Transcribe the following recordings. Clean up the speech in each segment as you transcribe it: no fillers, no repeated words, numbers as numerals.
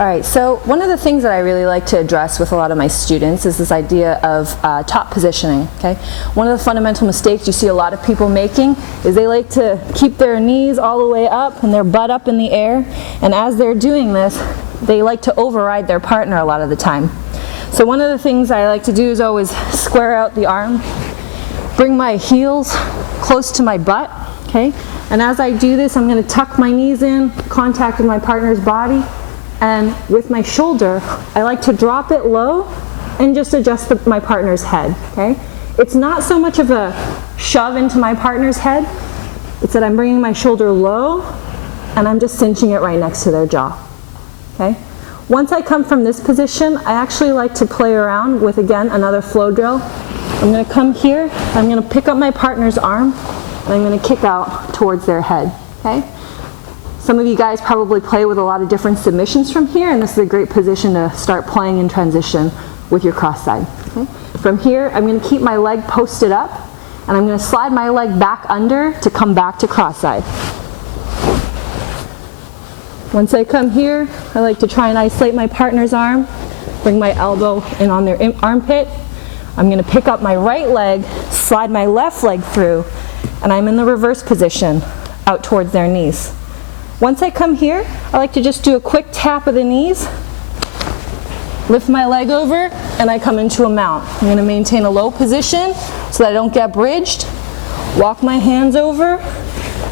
All right, so one of the things that I really like to address with a lot of my students is this idea of top positioning, okay? One of the fundamental mistakes you see a lot of people making is they like to keep their knees all the way up and their butt up in the air, and as they're doing this, they like to override their partner a lot of the time. So one of the things I like to do is always square out the arm, bring my heels close to my butt, okay? And as I do this, I'm going to tuck my knees in, contact with my partner's body, and with my shoulder, I like to drop it low and just adjust my partner's head, okay? It's not so much of a shove into my partner's head, it's that I'm bringing my shoulder low and I'm just cinching it right next to their jaw, okay? Once I come from this position, I actually like to play around with, again, another flow drill. I'm going to come here, I'm going to pick up my partner's arm, and I'm going to kick out towards their head, okay? Some of you guys probably play with a lot of different submissions from here, and this is a great position to start playing in transition with your cross side. Okay? From here, I'm going to keep my leg posted up, and I'm going to slide my leg back under to come back to cross side. Once I come here, I like to try and isolate my partner's arm, bring my elbow in on their armpit. I'm going to pick up my right leg, slide my left leg through, and I'm in the reverse position, out towards their knees. Once I come here, I like to just do a quick tap of the knees, lift my leg over, and I come into a mount. I'm going to maintain a low position so that I don't get bridged. Walk my hands over,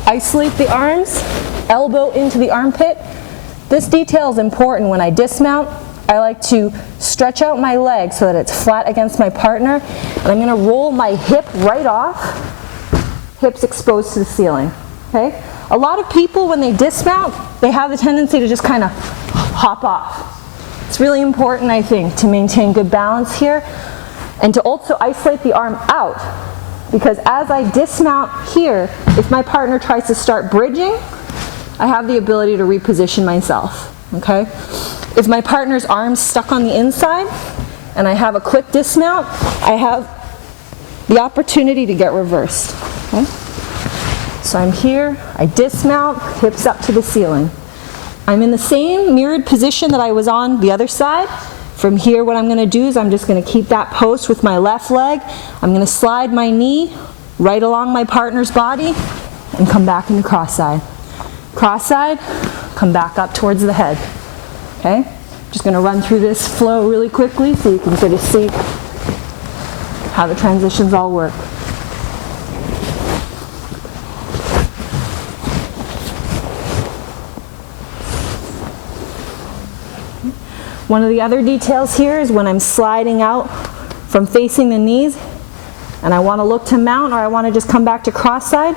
isolate the arms, elbow into the armpit. This detail is important. When I dismount, I like to stretch out my leg so that it's flat against my partner, and I'm going to roll my hip right off, hips exposed to the ceiling, okay? A lot of people, when they dismount, they have the tendency to just kind of hop off. It's really important, I think, to maintain good balance here and to also isolate the arm out, because as I dismount here, if my partner tries to start bridging, I have the ability to reposition myself, okay? If my partner's arm's stuck on the inside and I have a quick dismount, I have the opportunity to get reversed, okay? So I'm here, I dismount, hips up to the ceiling. I'm in the same mirrored position that I was on the other side. From here, what I'm going to do is I'm just going to keep that post with my left leg. I'm going to slide my knee right along my partner's body and come back into cross side. Cross side, come back up towards the head. Okay? Just going to run through this flow really quickly so you can sort of see how the transitions all work. One of the other details here is when I'm sliding out from facing the knees and I want to look to mount, or I want to just come back to cross side,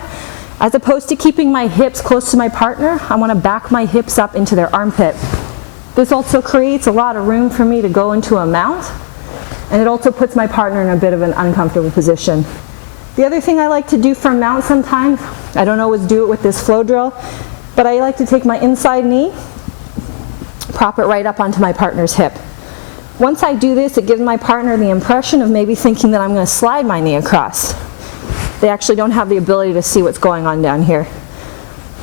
as opposed to keeping my hips close to my partner, I want to back my hips up into their armpit. This also creates a lot of room for me to go into a mount, and it also puts my partner in a bit of an uncomfortable position. The other thing I like to do for mount sometimes, I don't always do it with this flow drill, but I like to take my inside knee, prop it right up onto my partner's hip. Once I do this, it gives my partner the impression of maybe thinking that I'm going to slide my knee across. They actually don't have the ability to see what's going on down here.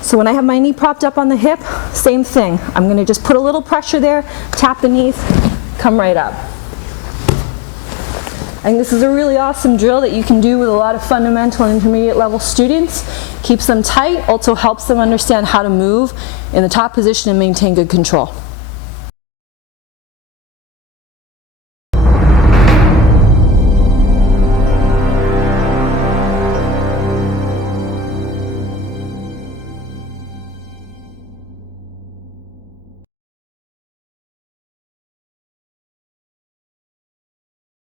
So when I have my knee propped up on the hip, same thing. I'm going to just put a little pressure there, tap the knees, come right up. I think this is a really awesome drill that you can do with a lot of fundamental and intermediate level students. Keeps them tight, also helps them understand how to move in the top position and maintain good control.